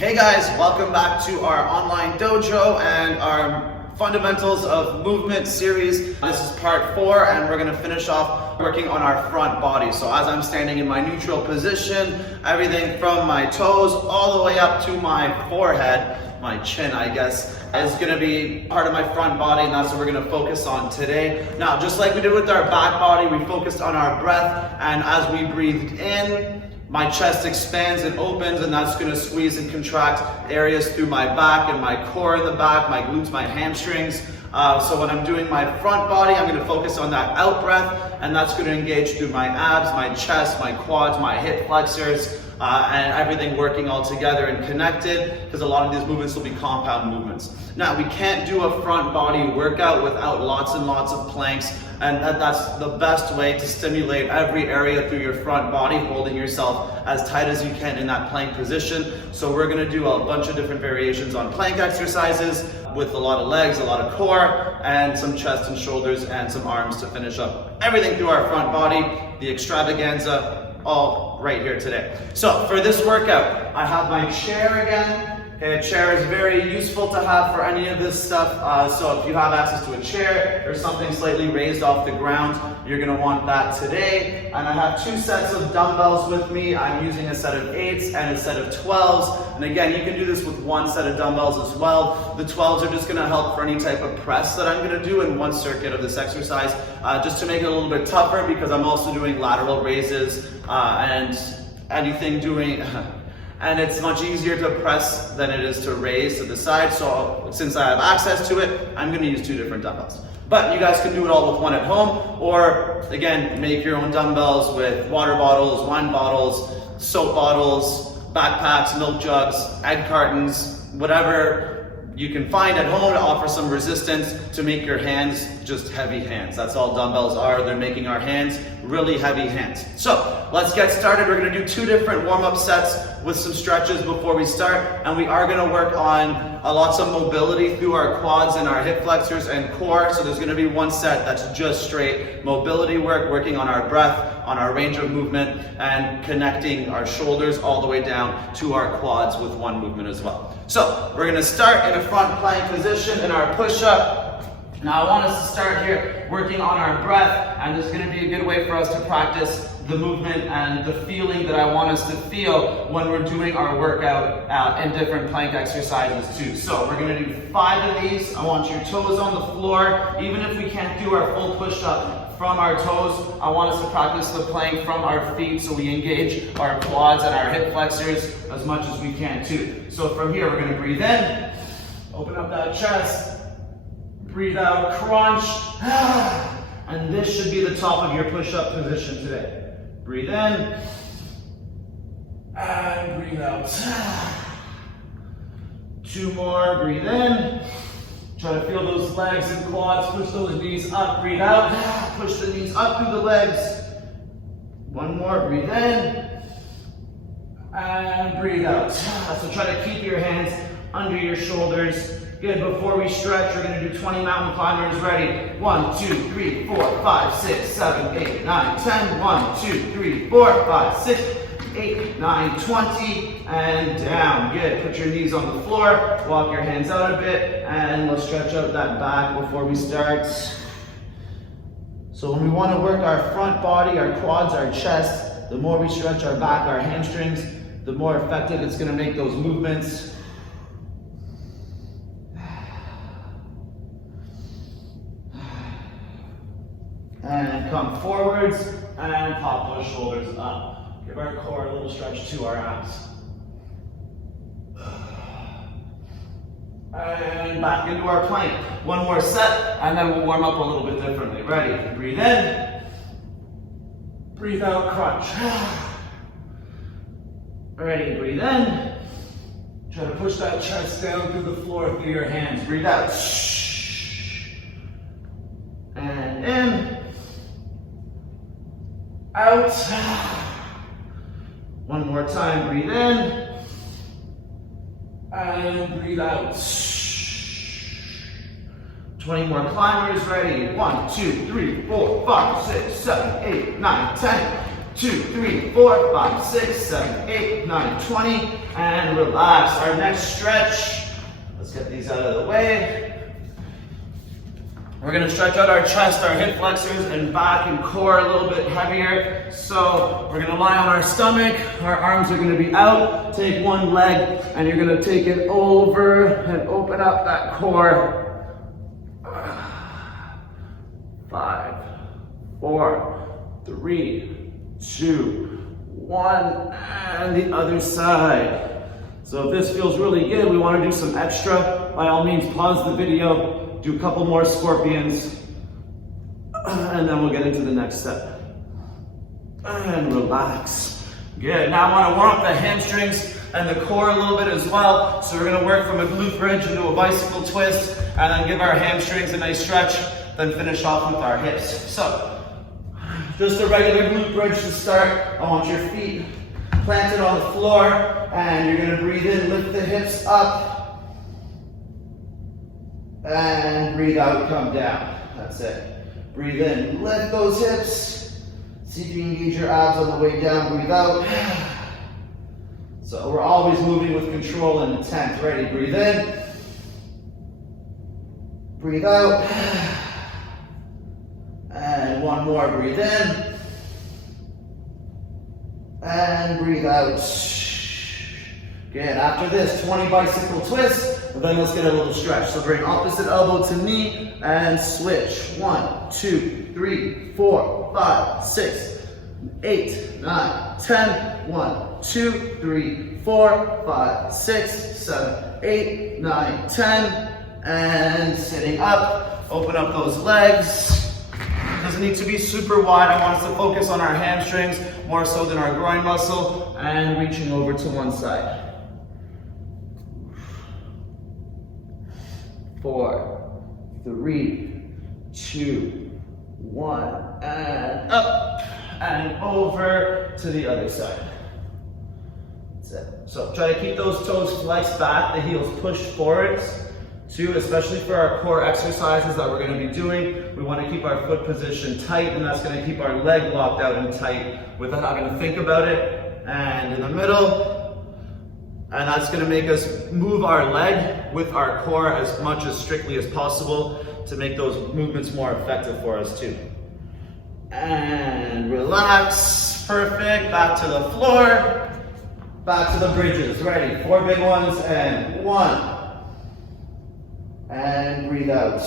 Hey guys, welcome back to our online dojo and our fundamentals of movement series. This is part 4 and we're going to finish off working on our front body. So as I'm standing in my neutral position, everything from my toes all the way up to my forehead, my chin I guess, is going to be part of my front body, and that's what we're going to focus on today. Now, just like we did with our back body, we focused on our breath, and as we breathed in, my chest expands and opens, and that's going to squeeze and contract areas through my back and my core in the back, my glutes, my hamstrings. So when I'm doing my front body, I'm going to focus on that out breath, and that's going to engage through my abs, my chest, my quads, my hip flexors, and everything working all together and connected, because a lot of these movements will be compound movements. Now, we can't do a front body workout without lots and lots of planks, and that's the best way to stimulate every area through your front body, holding yourself as tight as you can in that plank position. So we're going to do a bunch of different variations on plank exercises with a lot of legs, a lot of core, and some chest and shoulders and some arms to finish up everything through our front body, the extravaganza, all right here today. So for this workout, I have my chair again. Okay, a chair is very useful to have for any of this stuff. So if you have access to a chair or something slightly raised off the ground, you're going to want that today. And I have 2 sets of dumbbells with me. I'm using a set of 8s and a set of 12s. And again, you can do this with 1 set of dumbbells as well. The 12s are just going to help for any type of press that I'm going to do in one circuit of this exercise, just to make it a little bit tougher, because I'm also doing lateral raises and anything doing... And it's much easier to press than it is to raise to the side. So since I have access to it, I'm going to use 2 different dumbbells. But you guys can do it all with 1 at home, or again, make your own dumbbells with water bottles, wine bottles, soap bottles, backpacks, milk jugs, egg cartons, whatever you can find at home to offer some resistance to make your hands just heavy hands. That's all dumbbells are. They're making our hands really heavy hands. So let's get started. We're going to do 2 different warm-up sets with some stretches before we start, and we are going to work on lots of mobility through our quads and our hip flexors and core. So there's going to be 1 set that's just straight mobility work, working on our breath, on our range of movement, and connecting our shoulders all the way down to our quads with 1 movement as well. So we're going to start in a front plank position in our push-up. Now I want us to start here working on our breath, and this is going to be a good way for us to practice the movement and the feeling that I want us to feel when we're doing our workout in different plank exercises too. So we're going to do 5 of these. I want your toes on the floor. Even if we can't do our full push-up from our toes, I want us to practice the plank from our feet, so we engage our quads and our hip flexors as much as we can too. So from here, we're going to breathe in, open up that chest, breathe out, crunch, and this should be the top of your push-up position today. Breathe in, and breathe out. 2 more, breathe in. Try to feel those legs and quads, push those knees up, breathe out. Push the knees up through the legs. 1 more, breathe in, and breathe out. So try to keep your hands under your shoulders. Good, before we stretch, we're going to do 20 mountain climbers. Ready? 1, 2, 3, 4, 5, 6, 7, 8, 9, 10. 1, 2, 3, 4, 5, 6, 8, 9, 20, and down. Good, put your knees on the floor, walk your hands out a bit, and let's stretch out that back before we start. So when we want to work our front body, our quads, our chest, the more we stretch our back, our hamstrings, the more effective it's going to make those movements. And come forwards and pop those shoulders up. Give our core a little stretch to our abs. And back into our plank. 1 more set, and then we'll warm up a little bit differently. Ready? Breathe in. Breathe out, crunch. Ready? Breathe in. Try to push that chest down through the floor through your hands. Breathe out. And in. Out. 1 more time, breathe in. And breathe out. 20 more climbers, ready. 1, 2, 3, 4, 5, 6, 7, 8, 9, 10. 2, 3, 4, 5, 6, 7, 8, 9, 20, and relax. Our next stretch, let's get these out of the way. We're gonna stretch out our chest, our hip flexors, and back and core a little bit heavier. So we're gonna lie on our stomach, our arms are gonna be out, take one leg, and you're gonna take it over and open up that core. 5, 4, 3, 2, 1, and the other side. So if this feels really good, we wanna do some extra, by all means pause the video, do a couple more scorpions, and then we'll get into the next step. And relax. Good, now I wanna warm up the hamstrings and the core a little bit as well. So we're gonna work from a glute bridge into a bicycle twist, and then give our hamstrings a nice stretch, then finish off with our hips. So, just a regular glute bridge to start. I want your feet planted on the floor, and you're gonna breathe in, lift the hips up, and breathe out, come down. That's it. Breathe in, lift those hips. See if you engage your abs on the way down, breathe out. So we're always moving with control and intent. Ready, breathe in. Breathe out. And one more, breathe in. And breathe out. Good, after this, 20 bicycle twists. Then let's get a little stretch. So bring opposite elbow to knee and switch. 1, 2, 3, 4, 5, 6, 8, 9, 10. 1, 2, 3, 4, 5, 6, 7, 8, 9, 10. And sitting up, open up those legs. Doesn't need to be super wide. I want us to focus on our hamstrings more so than our groin muscle, and reaching over to one side. 4, 3, 2, 1, and up and over to the other side. That's it. So try to keep those toes flexed back, the heels pushed forwards. 2, especially for our core exercises that we're going to be doing, we want to keep our foot position tight, and that's going to keep our leg locked out and tight without having to think about it. And in the middle. And that's going to make us move our leg with our core as much as strictly as possible to make those movements more effective for us too. And relax. Perfect. Back to the floor. Back to the bridges. Ready? 4 big ones and 1. And breathe out.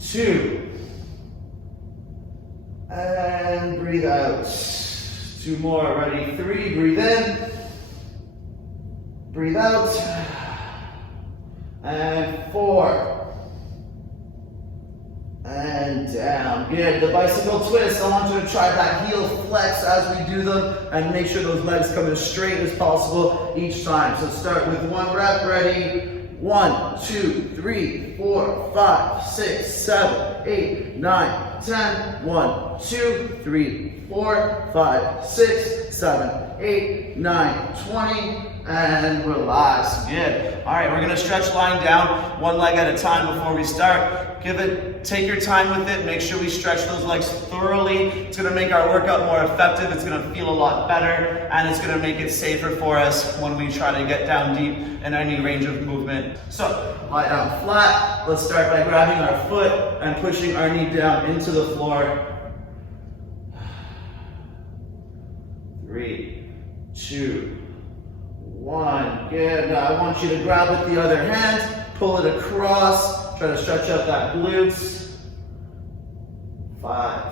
2. And breathe out. 2 more. Ready? 3. Breathe in. Breathe out, and 4, and down. Good, the bicycle twist, I want you to try that heel flex as we do them, and make sure those legs come as straight as possible each time. So start with 1 rep, ready? 1, 2, 3, 4, 5, 6, 7, 8, 9, 10. 1, 2, 3, 4, 5, 6, 7, 8, 9, 20. And relax. Good. All right, we're gonna stretch lying down, one leg at a time before we start. Take your time with it. Make sure we stretch those legs thoroughly. It's gonna make our workout more effective. It's gonna feel a lot better, and it's gonna make it safer for us when we try to get down deep in any range of movement. So, lie down flat. Let's start by grabbing our foot and pushing our knee down into the floor. 3, 2, 1, good. Now I want you to grab with the other hand, pull it across, try to stretch out that glutes. 5,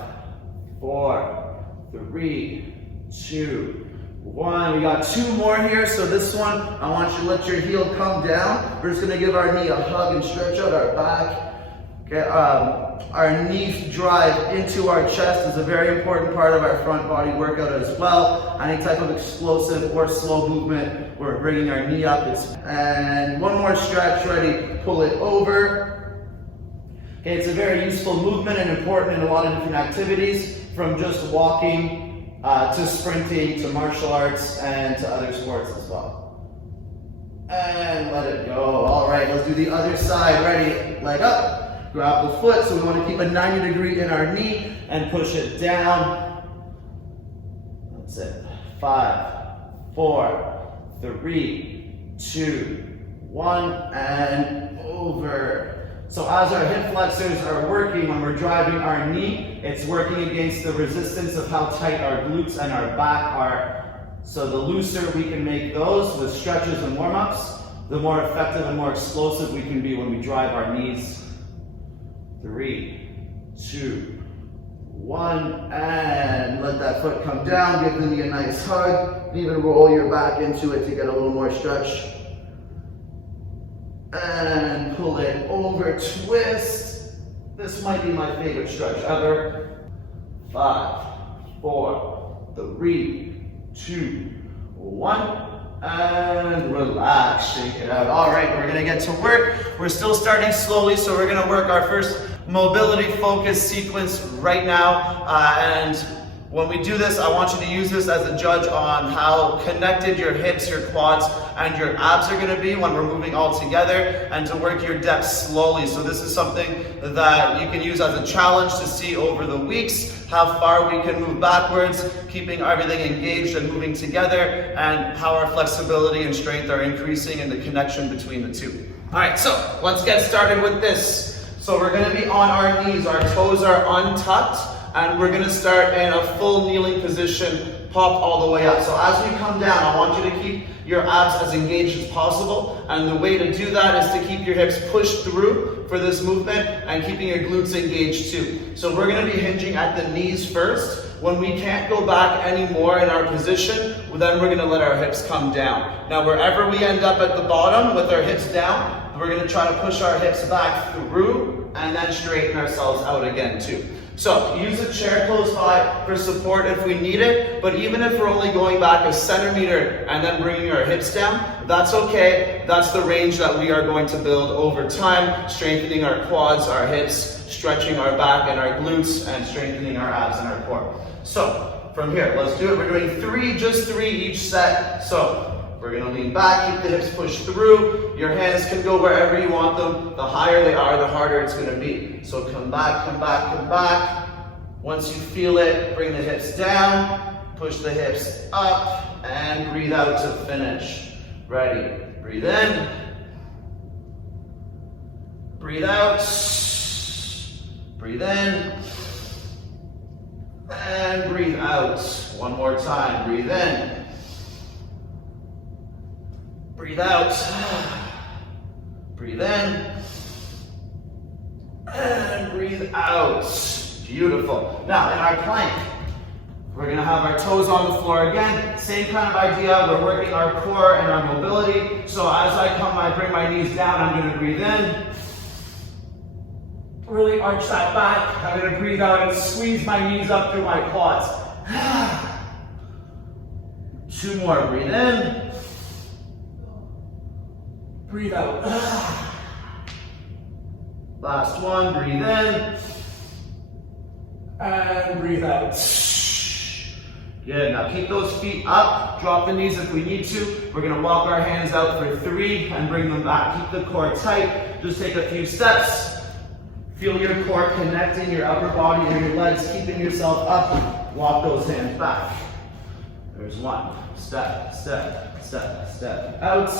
4, 3, 2, 1. We got 2 more here, so this one, I want you to let your heel come down. We're just gonna give our knee a hug and stretch out our back. Okay, our knee drive into our chest is a very important part of our front body workout as well. Any type of explosive or slow movement, we're bringing our knee up. And one more stretch, ready, pull it over. Okay, it's a very useful movement and important in a lot of different activities, from just walking to sprinting to martial arts and to other sports as well. And let it go. All right, let's do the other side. Ready, leg up. Grab the foot, so we want to keep a 90 degree in our knee and push it down. 5, 4, 3, 2, 1, and over. So as our hip flexors are working, when we're driving our knee, it's working against the resistance of how tight our glutes and our back are. So the looser we can make those with stretches and warm-ups, the more effective and more explosive we can be when we drive our knees. 3, 2, 1, and let that foot come down. Give the knee a nice hug. Even roll your back into it to get a little more stretch. And pull it over, twist. This might be my favorite stretch ever. 5, 4, 3, 2, 1. And relax, shake it out. All right, we're gonna get to work. We're still starting slowly, so we're gonna work our first mobility focus sequence right now. And when we do this, I want you to use this as a judge on how connected your hips, your quads, and your abs are gonna be when we're moving all together, and to work your depth slowly. So this is something that you can use as a challenge to see over the weeks how far we can move backwards, keeping everything engaged and moving together, and how our flexibility and strength are increasing and the connection between the two. All right, so let's get started with this. So we're gonna be on our knees, our toes are untucked, and we're gonna start in a full kneeling position, pop all the way up. So as we come down, I want you to keep your abs as engaged as possible, and the way to do that is to keep your hips pushed through for this movement and keeping your glutes engaged too. So we're gonna be hinging at the knees first. When we can't go back anymore in our position, then we're gonna let our hips come down. Now wherever we end up at the bottom with our hips down, we're gonna try to push our hips back through and then straighten ourselves out again too. So use a chair close by for support if we need it, but even if we're only going back a centimeter and then bringing our hips down, that's okay. That's the range that we are going to build over time, strengthening our quads, our hips, stretching our back and our glutes, and strengthening our abs and our core. So from here, let's do it. We're doing 3, just 3 each set. So we're gonna lean back, keep the hips pushed through. Your hands can go wherever you want them. The higher they are, the harder it's gonna be. So come back, come back, come back. Once you feel it, bring the hips down, push the hips up, and breathe out to finish. Ready, breathe in. Breathe out. Breathe in. And breathe out. One more time, breathe in. Breathe out, breathe in, and breathe out. Beautiful. Now in our plank, we're gonna have our toes on the floor again. Same kind of idea, we're working our core and our mobility. So as I bring my knees down, I'm gonna breathe in. Really arch that back. I'm gonna breathe out and squeeze my knees up through my quads. 2 more, breathe in. Breathe out. Last one, breathe in. And breathe out. Good, now keep those feet up. Drop the knees if we need to. We're gonna walk our hands out for 3 and bring them back. Keep the core tight. Just take a few steps. Feel your core connecting your upper body and your legs, keeping yourself up. Walk those hands back. There's 1. Step, step, step, step. Out.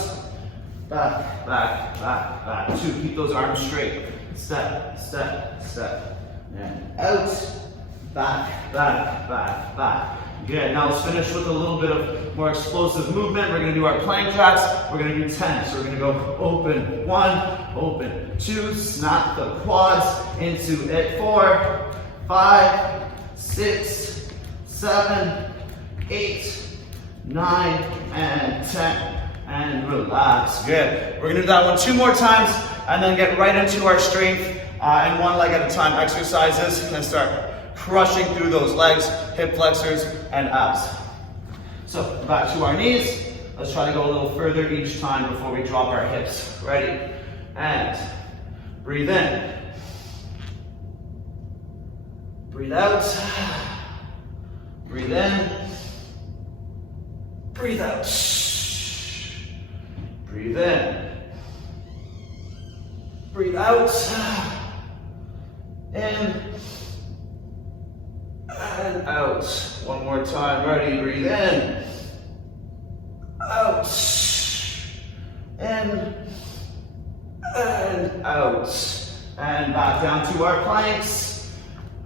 Back, back, back, back. 2, keep those arms straight. Step, step, step. And out. Back, back, back, back. Good, now let's finish with a little bit of more explosive movement. We're gonna do our plank jacks. We're gonna do 10. So we're gonna go open 1, open 2, snap the quads into it. 4, 5, 6, 7, 8, 9, and 10. And relax, good. We're gonna do that one 2 more times and then get right into our strength and 1 leg at a time exercises and start crushing through those legs, hip flexors, and abs. So back to our knees. Let's try to go a little further each time before we drop our hips. Ready? And breathe in. Breathe out. Breathe in. Breathe out. Breathe in. Breathe out. In. And out. One more time. Ready? Breathe in. out, in, and out. And back down to our planks.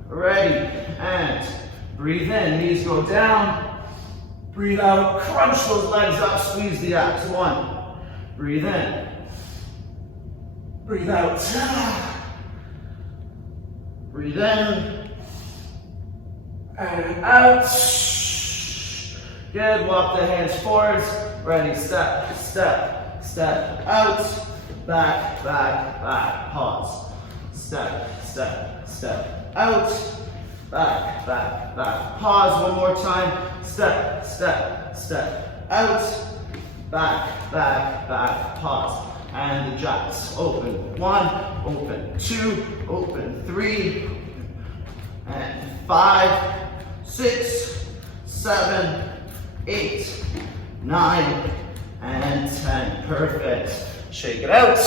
Ready, and breathe in, knees go down. Breathe out, crunch those legs up, squeeze the abs. 1, breathe in. Breathe out. Breathe in. And out. Good, walk the hands forwards. Ready, step, step, step. Out, back, back, back. Pause. Step, step, step. Out, back, back, back. Pause one more time. Step, step, step. Out, back, back, back. Pause. And the jacks. Open 1, open 2, open 3, and 5, 6, 7, 8, 9, and 10. Perfect. Shake it out.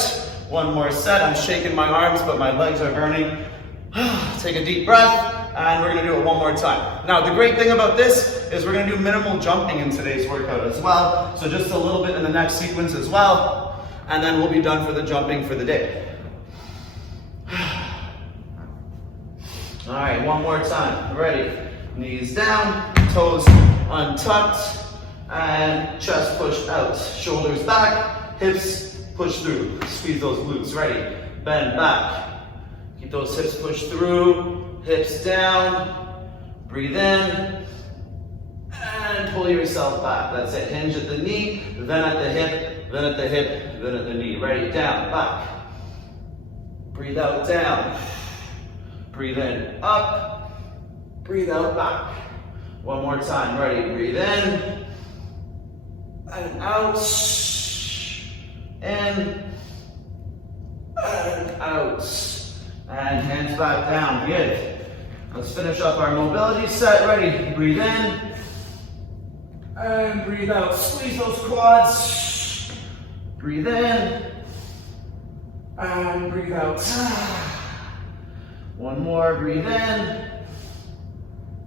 One more set. I'm shaking my arms, but my legs are burning. Take a deep breath, and we're gonna do it one more time. Now, the great thing about this is we're gonna do minimal jumping in today's workout as well. So just a little bit in the next sequence as well. And then we'll be done for the jumping for the day. All right, one more time. Ready? Knees down, toes untucked, and chest pushed out. Shoulders back, hips push through. Squeeze those glutes. Ready? Bend back. Keep those hips pushed through, hips down. Breathe in, and pull yourself back. That's it. Hinge at the knee, then at the hip, then at the hip, then at the knee. Ready? Down, back. Breathe out, down. Breathe in, up. Breathe out, back. One more time. Ready? Breathe in and out. In and out. And hands back down. Good. Let's finish up our mobility set. Ready? Breathe in and breathe out. Squeeze those quads. Breathe in and breathe out. One more. Breathe in.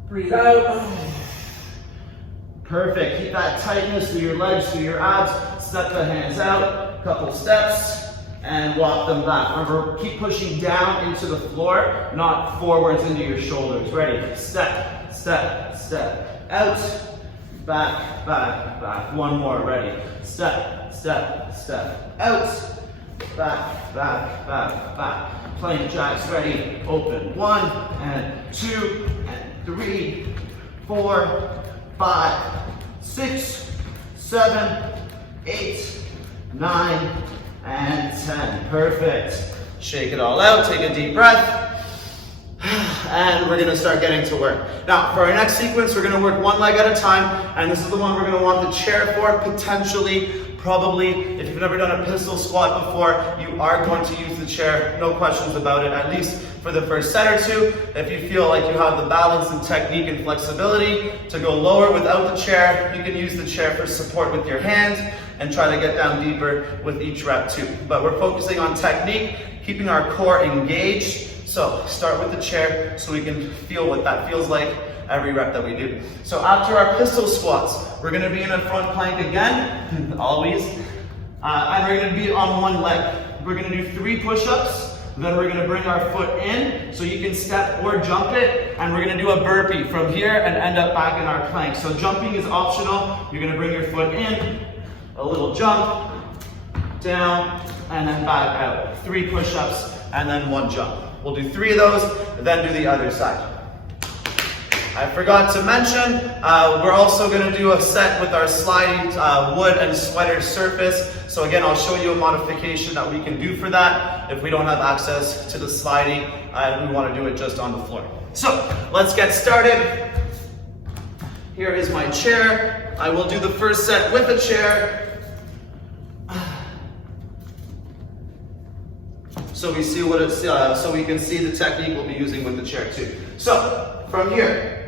Breathe out. Perfect. Keep that tightness through your legs, through your abs. Step the hands out. Couple steps. And walk them back. Remember, keep pushing down into the floor, not forwards into your shoulders. Ready? Step, step, step. Out, back, back, back. One more. Ready? Step, step, step. Out, back, back, back, back. Plank jacks. Ready? Open. 1 and 2 and 3, 4, 5, 6, 7, 8, 9, and 10. Perfect. Shake it all out. Take a deep breath. And we're going to start getting to work. Now, for our next sequence, we're going to work one leg at a time. And this is the one we're going to want the chair for, potentially. Probably, if you've never done a pistol squat before, you are going to use the chair, no questions about it, at least for the first set or two. If you feel like you have the balance and technique and flexibility to go lower without the chair, you can use the chair for support with your hands and try to get down deeper with each rep too. But we're focusing on technique, keeping our core engaged. So start with the chair so we can feel what that feels like every rep that we do. So after our pistol squats, we're going to be in a front plank again, always, and we're going to be on one leg. We're going to do 3 push-ups, then we're going to bring our foot in, so you can step or jump it, and we're going to do a burpee from here and end up back in our plank. So jumping is optional. You're going to bring your foot in, a little jump, down, and then back out. 3 push-ups, and then 1 jump. We'll do 3 of those, then do the other side. I forgot to mention, we're also going to do a set with our sliding wood and sweater surface. So again, I'll show you a modification that we can do for that if we don't have access to the sliding and we want to do it just on the floor. So let's get started. Here is my chair. I will do the first set with a chair. So we see what it's, so we can see the technique we'll be using with the chair too. So from here,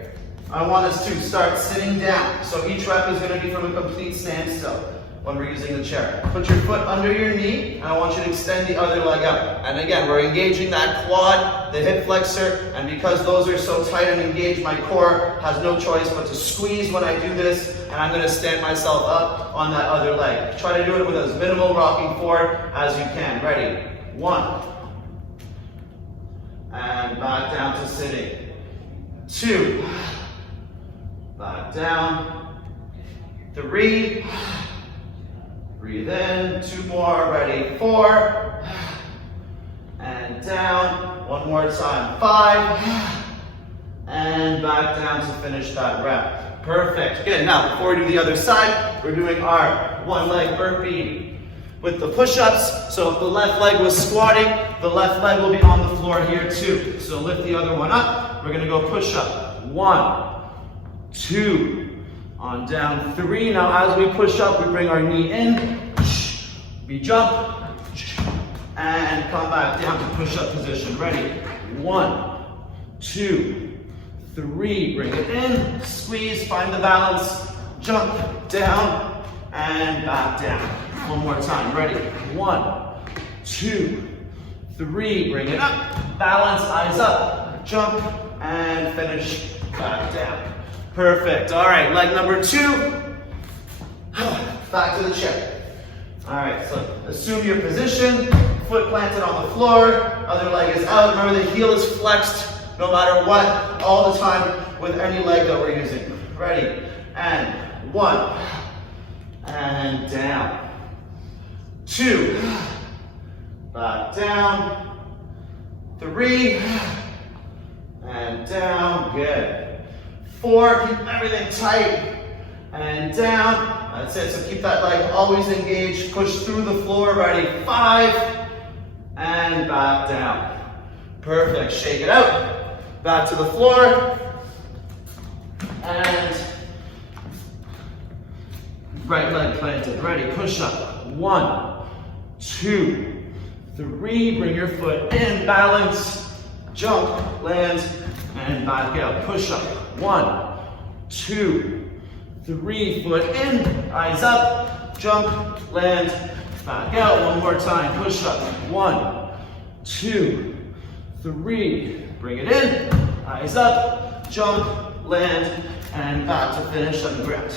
I want us to start sitting down. So each rep is going to be from a complete standstill when we're using the chair. Put your foot under your knee, and I want you to extend the other leg out. And again, we're engaging that quad, the hip flexor, and because those are so tight and engaged, my core has no choice but to squeeze when I do this and I'm gonna stand myself up on that other leg. Try to do it with as minimal rocking forward as you can. Ready? 1. And back down to sitting. 2. Back down. 3. Breathe in. 2 more. Ready? 4. And down. 1 more time. 5. And back down to finish that rep. Perfect. Good. Now, before we do the other side, we're doing our 1 leg burpee with the push-ups. So if the left leg was squatting, the left leg will be on the floor here too. So lift the other one up. We're going to go push-up. 1, 2, on down. 3. Now, as we push up, we bring our knee in. We jump. And come back down to push-up position. Ready? 1, 2, 3, bring it in, squeeze, find the balance, jump, down, and back down. 1 more time, ready? 1, 2, 3, bring it up, balance, eyes up, jump, and finish back down. Perfect, all right, leg number 2, back to the chair. All right, so assume your position, foot planted on the floor, other leg is out, remember the heel is flexed, no matter what, all the time with any leg that we're using. Ready? And 1. And down. 2. Back down. 3. And down. Good. 4. Keep everything tight. And down. That's it. So keep that leg always engaged. Push through the floor. Ready? 5. And back down. Perfect. Shake it out. Back to the floor, and right leg planted. Ready, push up. 1, 2, 3, bring your foot in, balance, jump, land, and back out. Push up. 1, 2, 3, foot in, eyes up, jump, land, back out. 1 more time, push up. 1, 2, 3, bring it in, eyes up, jump, land, and back to finish on the ground.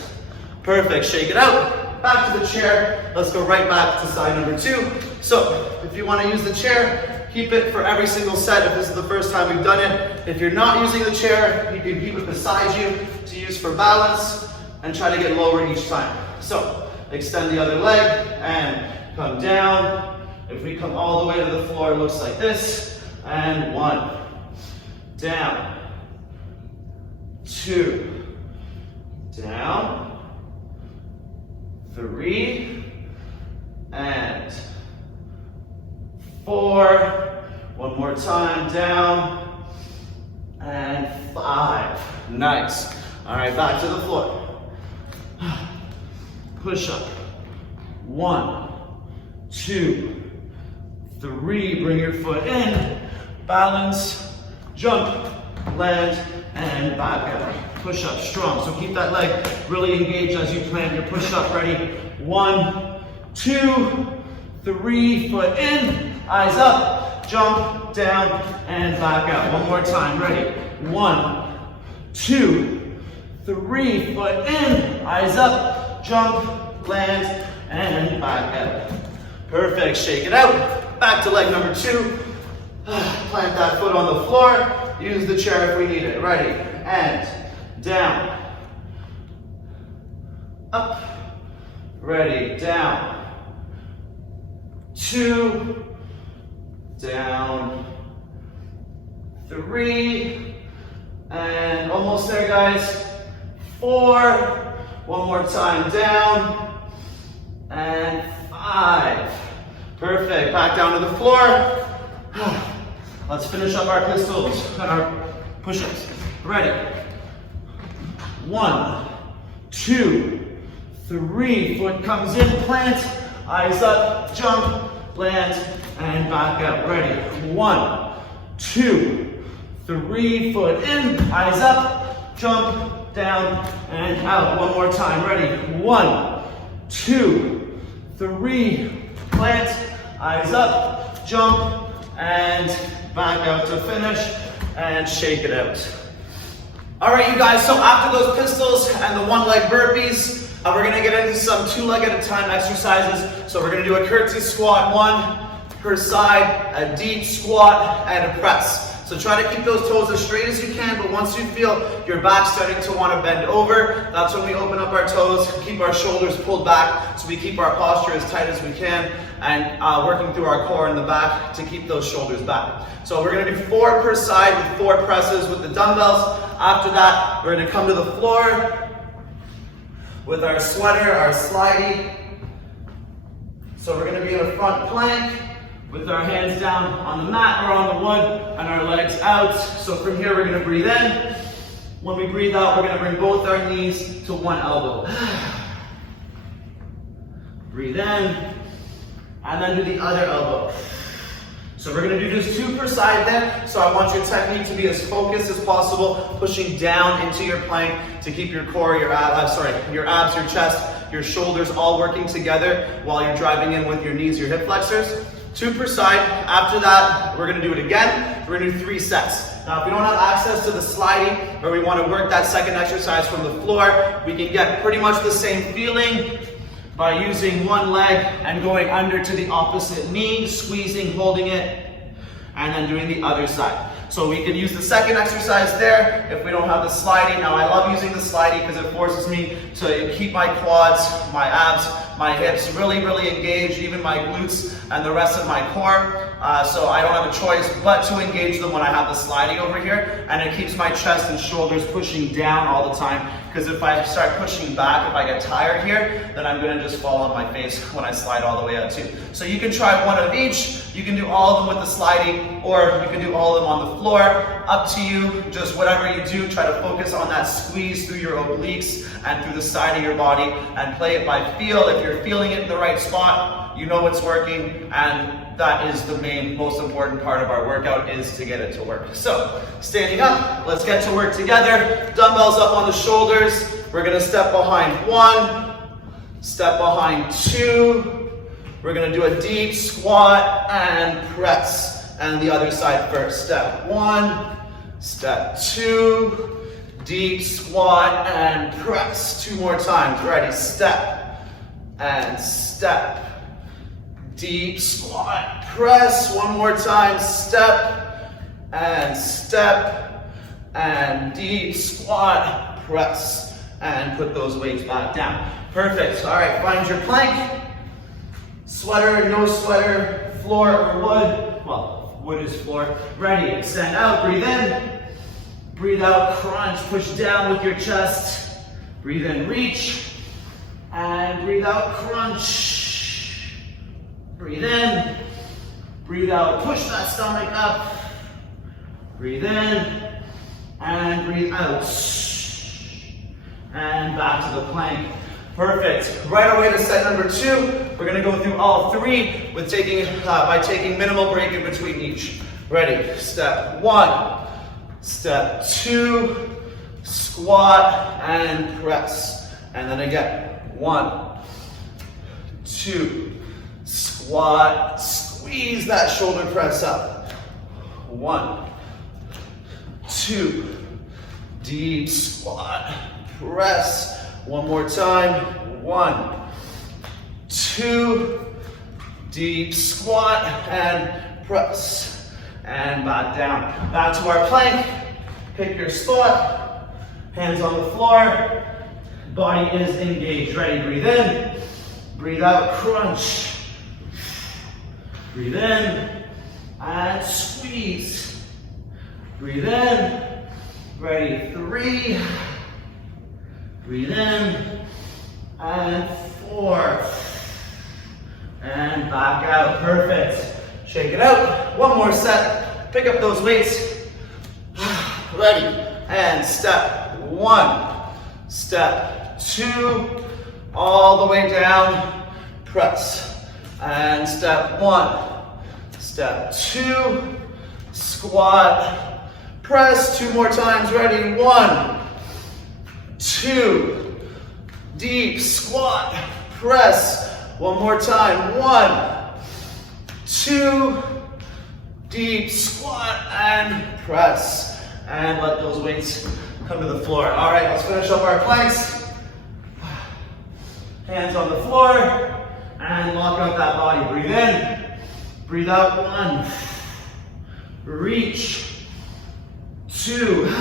Perfect, shake it out, back to the chair. Let's go right back to side number 2. So, if you want to use the chair, keep it for every single set if this is the first time we've done it. If you're not using the chair, you can keep it beside you to use for balance and try to get lower each time. So, extend the other leg and come down. If we come all the way to the floor, it looks like this. And 1. Down, 2, down, 3, and 4. 1 more time, down, and 5. Nice. All right, back to the floor. Push up. 1, 2, 3. Bring your foot in, balance, jump, land, and back out. Push up strong. So keep that leg really engaged as you plan your push up. Ready? 1, 2, 3, foot in, eyes up, jump, down, and back out. 1 more time. Ready? 1, 2, 3, foot in, eyes up, jump, land, and back out. Perfect. Shake it out. Back to leg number 2. Plant that foot on the floor. Use the chair if we need it. Ready? And down. Up. Ready? Down. 2. Down. 3. And almost there, guys. 4. 1 more time. Down. And 5. Perfect. Back down to the floor. Let's finish up our pistols and our push-ups. Ready? 1, 2, 3. Foot comes in, plant, eyes up, jump, land, and back out. Ready? 1, 2, 3. Foot in, eyes up, jump, down, and out. 1 more time. Ready? 1, 2, 3. Plant, eyes up, jump, and back out to finish, and shake it out. All right, you guys, so after those pistols and the one leg burpees, we're gonna get into some 2 leg at a time exercises. So we're gonna do a curtsy squat, 1 per side, a deep squat, and a press. So try to keep those toes as straight as you can, but once you feel your back starting to want to bend over, that's when we open up our toes, keep our shoulders pulled back, so we keep our posture as tight as we can, and working through our core in the back to keep those shoulders back. So we're going to do 4 per side with 4 presses with the dumbbells. After that, we're going to come to the floor with our sweater, our slidey. So we're going to be in a front plank, with our hands down on the mat or on the wood and our legs out. So from here, we're gonna breathe in. When we breathe out, we're gonna bring both our knees to one elbow. Breathe in, and then do the other elbow. So we're gonna do just 2 per side there. So I want your technique to be as focused as possible, pushing down into your plank to keep your core, your abs, your chest, your shoulders all working together while you're driving in with your knees, your hip flexors. 2 per side. After that, we're gonna do it again. We're gonna do 3 sets. Now, if we don't have access to the sliding, or we wanna work that second exercise from the floor, we can get pretty much the same feeling by using one leg and going under to the opposite knee, squeezing, holding it, and then doing the other side. So we can use the second exercise there if we don't have the sliding. Now, I love using the sliding because it forces me to keep my quads, my abs, my hips really, really engaged, even my glutes and the rest of my core. So I don't have a choice but to engage them when I have the sliding over here. And it keeps my chest and shoulders pushing down all the time. Because if I start pushing back, if I get tired here, then I'm gonna just fall on my face when I slide all the way out too. So you can try one of each. You can do all of them with the sliding, or you can do all of them on the floor. Up to you, just whatever you do, try to focus on that squeeze through your obliques and through the side of your body and play it by feel. If you're feeling it in the right spot, you know it's working, and that is the most important part of our workout, is to get it to work. So, standing up, let's get to work together. Dumbbells up on the shoulders. We're gonna step behind 1, step behind 2. We're gonna do a deep squat and press. And the other side first. Step 1, step 2, deep squat and press. 2 more times. Ready? Step and step. Deep squat, press. 1 more time. Step and deep squat, press. And put those weights back down. Perfect. All right, find your plank. Sweater, no sweater, floor or wood. Well, wood is floor. Ready, extend out, breathe in. Breathe out, crunch, push down with your chest. Breathe in, reach. And breathe out, crunch. Breathe in. Breathe out, push that stomach up. Breathe in. And breathe out. And back to the plank. Perfect. Right away to set number 2. We're gonna go through all 3 with by taking minimal break in between each. Ready? Step 1, step 2, squat and press. And then again, 1, 2, squat, squeeze that shoulder press up. 1, 2, deep squat, press. 1 more time. 1, 2, deep squat and press. And back down. Back to our plank. Pick your spot. Hands on the floor. Body is engaged. Ready? Breathe in. Breathe out. Crunch. Breathe in. And squeeze. Breathe in. Ready? 3. Breathe in, and 4, and back out. Perfect. Shake it out. 1 more set. Pick up those weights. Ready, and step 1, step 2, all the way down, press, and step 1, step 2, squat, press. 2 more times. Ready, 1, 2, deep squat, press. 1 more time. 1, 2, deep squat and press. And let those weights come to the floor. All right, let's finish up our planks. Hands on the floor, and lock out that body. Breathe in, breathe out. 1, reach, 2,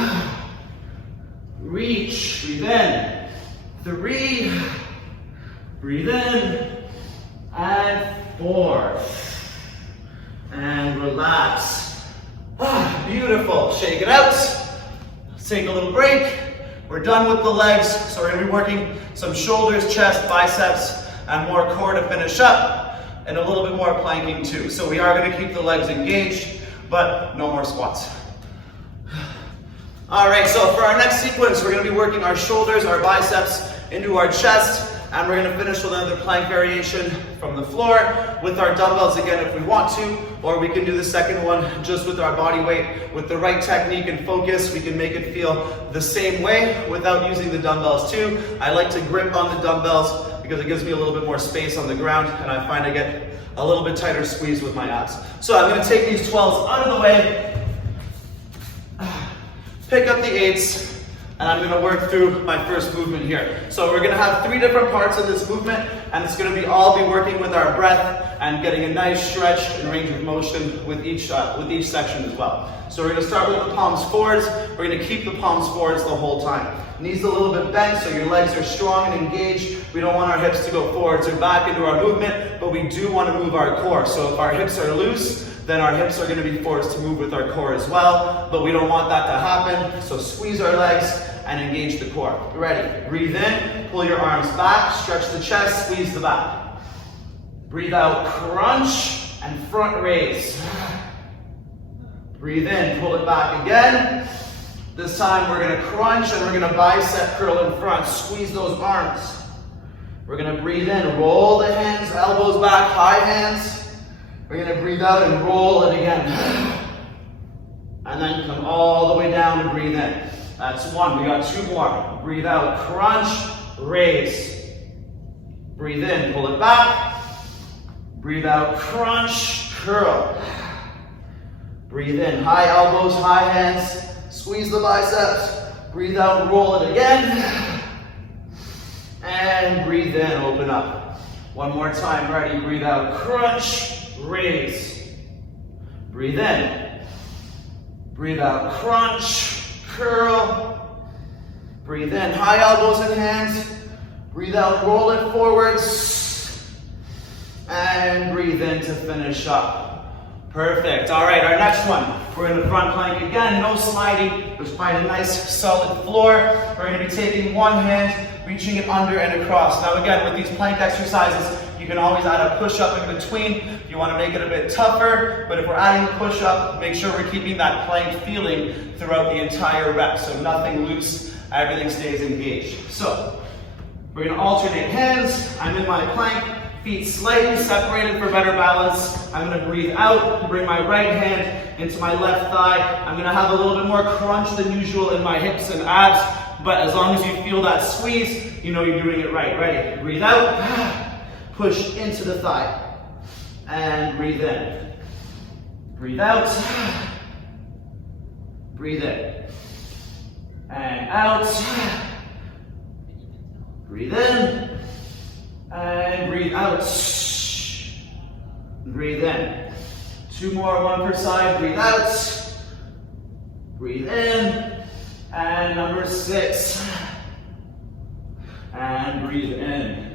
reach, breathe in, 3, breathe in, and 4, and relax. Beautiful, shake it out. Let's take a little break. We're done with the legs, so we're gonna be working some shoulders, chest, biceps, and more core to finish up, and a little bit more planking too. So we are gonna keep the legs engaged, but no more squats. All right, so for our next sequence, we're gonna be working our shoulders, our biceps into our chest, and we're gonna finish with another plank variation from the floor with our dumbbells again if we want to, or we can do the second one just with our body weight. With the right technique and focus, we can make it feel the same way without using the dumbbells too. I like to grip on the dumbbells because it gives me a little bit more space on the ground, and I find I get a little bit tighter squeeze with my abs. So I'm gonna take these 12s out of the way, pick up the 8s, and I'm gonna work through my first movement here. So we're gonna have 3 different parts of this movement, and it's gonna be all be working with our breath and getting a nice stretch and range of motion with each section as well. So we're gonna start with the palms forwards. We're gonna keep the palms forwards the whole time. Knees a little bit bent so your legs are strong and engaged. We don't want our hips to go forwards or back into our movement, but we do wanna move our core. So if our hips are loose, then our hips are gonna be forced to move with our core as well, but we don't want that to happen. So squeeze our legs and engage the core. Ready? Breathe in, pull your arms back, stretch the chest, squeeze the back. Breathe out, crunch, and front raise. Breathe in, pull it back again. This time we're gonna crunch and we're gonna bicep curl in front, squeeze those arms. We're gonna breathe in, roll the hands, elbows back, high hands. We're gonna breathe out and roll it again. And then come all the way down and breathe in. That's 1, we got 2 more. Breathe out, crunch, raise. Breathe in, pull it back. Breathe out, crunch, curl. Breathe in, high elbows, high hands. Squeeze the biceps. Breathe out, roll it again. And breathe in, open up. 1 more time, ready, breathe out, crunch, raise. Breathe in. Breathe out, crunch, curl. Breathe in, high elbows and hands. Breathe out, roll it forwards. And breathe in to finish up. Perfect. All right, our next one. We're in the front plank again, no sliding. Just find a nice solid floor. We're gonna be taking one hand, reaching it under and across. Now again, with these plank exercises, you can always add a push-up in between if you want to make it a bit tougher, but if we're adding a push-up, make sure we're keeping that plank feeling throughout the entire rep, so nothing loose, everything stays engaged. So, we're going to alternate hands. I'm in my plank, feet slightly separated for better balance. I'm going to breathe out, bring my right hand into my left thigh. I'm going to have a little bit more crunch than usual in my hips and abs, but as long as you feel that squeeze, you know you're doing it right. Ready? Breathe out. Push into the thigh, and breathe in. Breathe out, breathe in, and out. Breathe in, and breathe out. Breathe in. 2 more, 1 per side, breathe out. Breathe in, and number 6. And breathe in.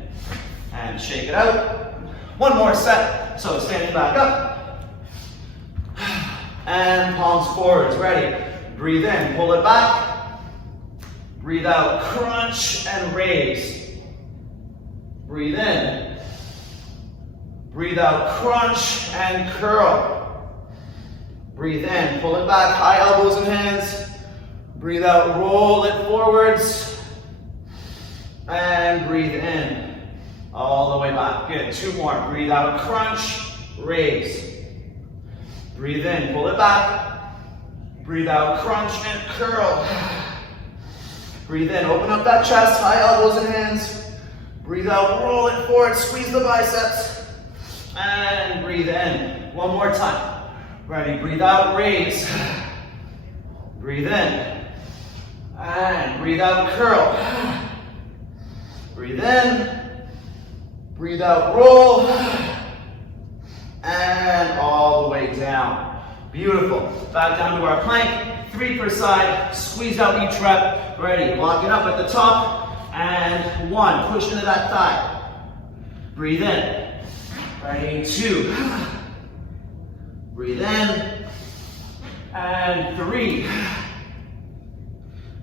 And shake it out. 1 more set. So standing back up. And palms forwards. Ready? Breathe in. Pull it back. Breathe out. Crunch and raise. Breathe in. Breathe out. Crunch and curl. Breathe in. Pull it back. High elbows and hands. Breathe out. Roll it forwards. And breathe in. All the way back. Good. 2 more. Breathe out. Crunch. Raise. Breathe in. Pull it back. Breathe out. Crunch and curl. Breathe in. Open up that chest. High elbows and hands. Breathe out. Roll it forward. Squeeze the biceps. And breathe in. 1 more time. Ready. Breathe out. Raise. Breathe in. And breathe out, curl. Breathe in. Breathe out, roll. And all the way down. Beautiful. Back down to our plank. 3 per side. Squeeze out each rep. Ready. Lock it up at the top. And 1. Push into that thigh. Breathe in. Ready. 2. Breathe in. And 3.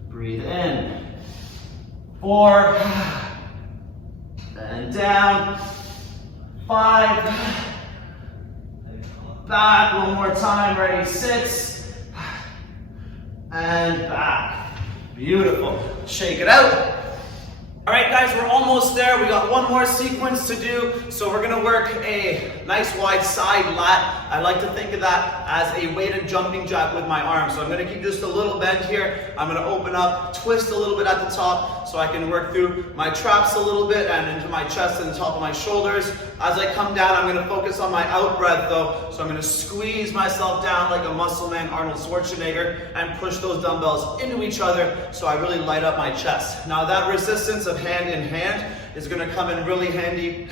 Breathe in. 4. And down. 5. Back, one more time, ready, 6, and back. Beautiful. Shake it out. All right, guys, we're almost there. We got one more sequence to do. So we're gonna work a nice wide side lat. I like to think of that as a weighted jumping jack with my arms. So I'm gonna keep just a little bend here. I'm gonna open up, twist a little bit at the top so I can work through my traps a little bit and into my chest and the top of my shoulders. As I come down, I'm gonna focus on my out breath though. So I'm gonna squeeze myself down like a muscle man, Arnold Schwarzenegger, and push those dumbbells into each other so I really light up my chest. Now that resistance of hand in hand is going to come in really handy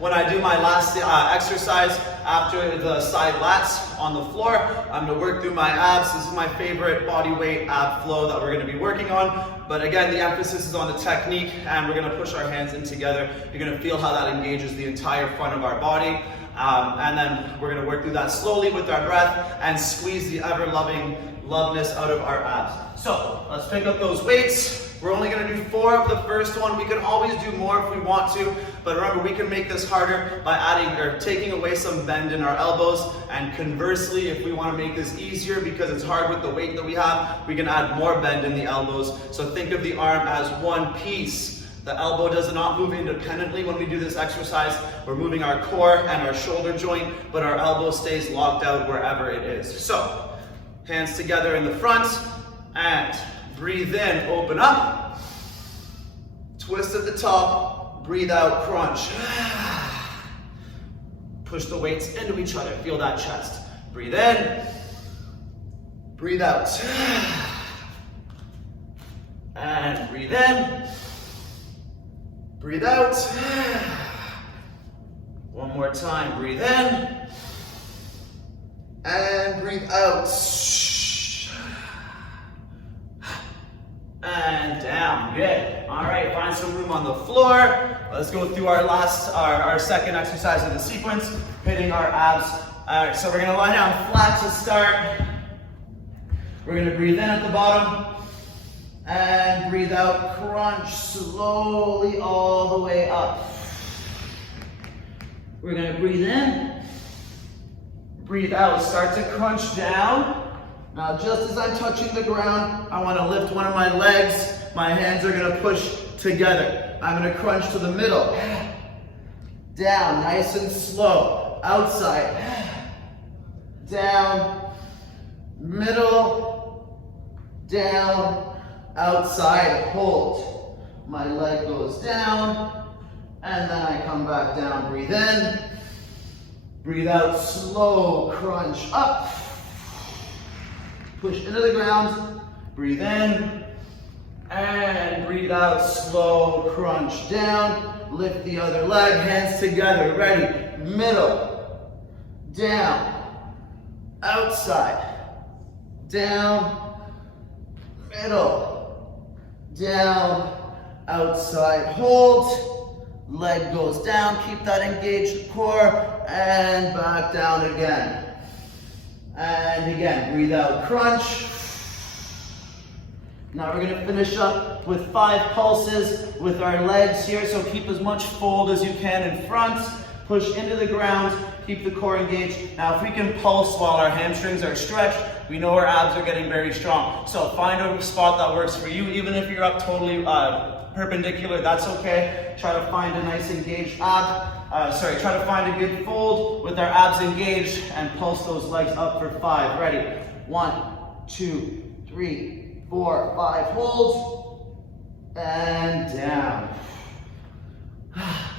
when I do my last exercise after the side lats on the floor. I'm going to work through my abs. This is my favorite body weight ab flow that we're going to be working on. But again, the emphasis is on the technique, and we're going to push our hands in together. You're going to feel how that engages the entire front of our body. And then we're going to work through that slowly with our breath and squeeze the ever-loving loveness out of our abs. So let's pick up those weights. We're only going to do 4 of the first one. We can always do more if we want to, but remember, we can make this harder by adding or taking away some bend in our elbows. And conversely, if we want to make this easier because it's hard with the weight that we have, we can add more bend in the elbows. So think of the arm as one piece. The elbow does not move independently when we do this exercise. We're moving our core and our shoulder joint, but our elbow stays locked out wherever it is. So, hands together in the front, and breathe in, open up. Twist at the top, breathe out, crunch. Push the weights into each other, feel that chest. Breathe in, breathe out. And breathe in, breathe out. One more time, breathe in, and breathe out. And down, good. All right, find some room on the floor. Let's go through our second exercise of the sequence, hitting our abs. All right, so we're gonna lie down flat to start. We're gonna breathe in at the bottom and breathe out, crunch slowly all the way up. We're gonna breathe in, breathe out, start to crunch down. Now, just as I'm touching the ground, I want to lift one of my legs. My hands are going to push together. I'm going to crunch to the middle. Down, nice and slow. Outside. Down. Middle. Down. Outside. Hold. My leg goes down. And then I come back down. Breathe in. Breathe out. Slow crunch up. Push into the ground, breathe in, and breathe out, slow crunch down, lift the other leg, hands together, ready, middle, down, outside, down, middle, down, outside, hold, leg goes down, keep that engaged core, and back down again. And again, breathe out, crunch. Now we're gonna finish up with 5 pulses with our legs here, so keep as much fold as you can in front, push into the ground, keep the core engaged. Now if we can pulse while our hamstrings are stretched, we know our abs are getting very strong. So find a spot that works for you, even if you're up totally perpendicular, that's okay. Try to find a nice engaged try to find a good fold with our abs engaged and pulse those legs up for 5. Ready? 1, 2, 3, 4, 5. Hold. And down.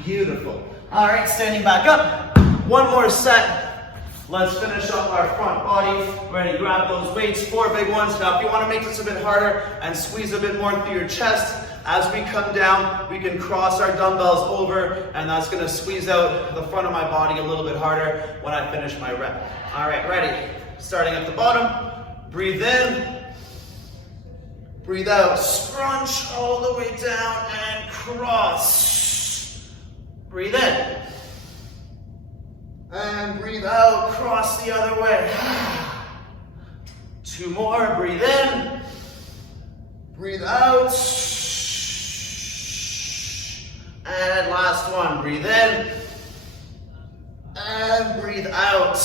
Beautiful. All right, standing back up. One more set. Let's finish up our front body. Ready, grab those weights, 4 big ones. Now if you want to make this a bit harder and squeeze a bit more through your chest, as we come down, we can cross our dumbbells over, and that's going to squeeze out the front of my body a little bit harder when I finish my rep. All right, ready. Starting at the bottom, breathe in, breathe out, scrunch all the way down and cross. Breathe in. And breathe out, cross the other way. 2 more, breathe in, breathe out. And last one, breathe in, and breathe out.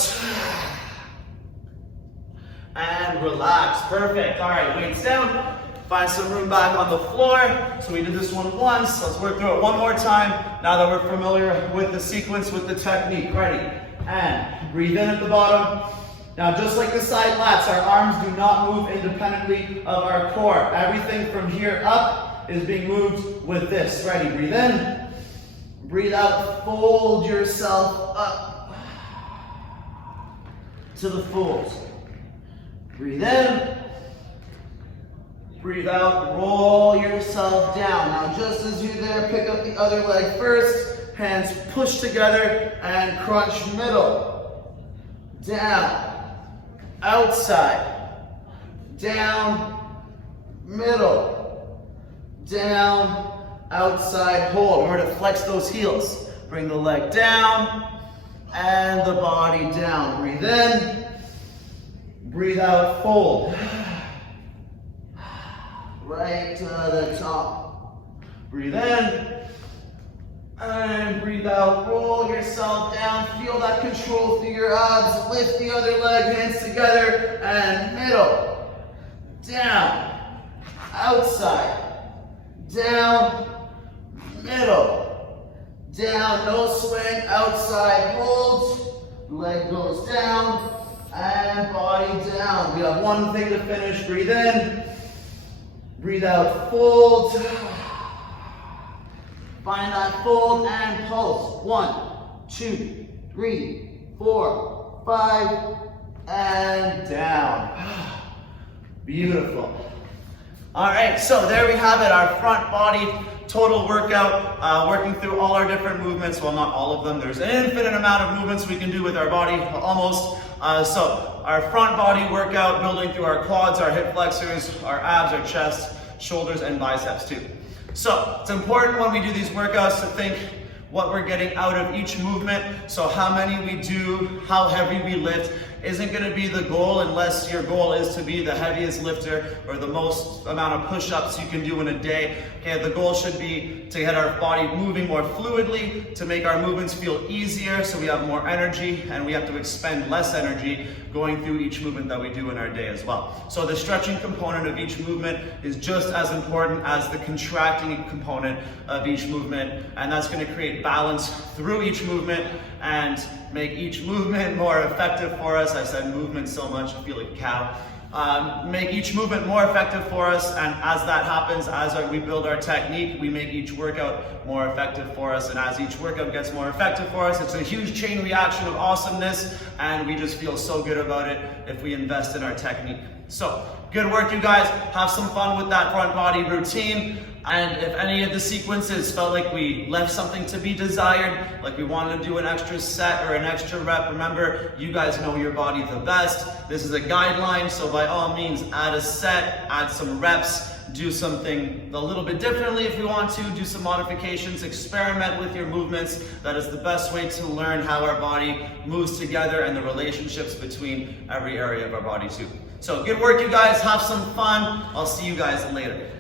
And relax, perfect. All right, weights down. Find some room back on the floor. So we did this one once. Let's work through it one more time. Now that we're familiar with the sequence, with the technique. Ready? And breathe in at the bottom. Now just like the side lats, our arms do not move independently of our core. Everything from here up is being moved with this. Ready? Breathe in. Breathe out. Fold yourself up to the fold. Breathe in. Breathe out, roll yourself down. Now just as you're there, pick up the other leg first. Hands push together and crunch middle. Down, outside, down, middle, down, outside, hold. Remember to flex those heels. Bring the leg down and the body down. Breathe in, breathe out, fold. Right to the top. Breathe in and breathe out. Roll yourself down. Feel that control through your abs. Lift the other leg, hands together, and middle. Down. Outside. Down. Middle. Down. No swing. Outside. Hold. Leg goes down and body down. We have one thing to finish. Breathe in. Breathe out, fold. Find that fold and pulse. 1, 2, 3, 4, 5, and down. Beautiful. All right, so there we have it, our front body total workout, working through all our different movements. Well, not all of them. There's an infinite amount of movements we can do with our body, almost. So our front body workout, building through our quads, our hip flexors, our abs, our chest, shoulders, and biceps too. So it's important when we do these workouts to think what we're getting out of each movement. So how many we do, how heavy we lift, isn't going to be the goal unless your goal is to be the heaviest lifter or the most amount of push-ups you can do in a day. Okay, the goal should be to get our body moving more fluidly, to make our movements feel easier so we have more energy and we have to expend less energy going through each movement that we do in our day as well. So the stretching component of each movement is just as important as the contracting component of each movement, and that's going to create balance through each movement and make each movement more effective for us. I said movement so much, I feel like a cow. Make each movement more effective for us, and as that happens, as we build our technique, we make each workout more effective for us, and as each workout gets more effective for us, it's a huge chain reaction of awesomeness, and we just feel so good about it if we invest in our technique. So, good work you guys, have some fun with that front body routine. And if any of the sequences felt like we left something to be desired, like we wanted to do an extra set or an extra rep, remember, you guys know your body the best. This is a guideline, so by all means, add a set, add some reps, do something a little bit differently if you want to, do some modifications, experiment with your movements. That is the best way to learn how our body moves together and the relationships between every area of our body too. So good work you guys, have some fun. I'll see you guys later.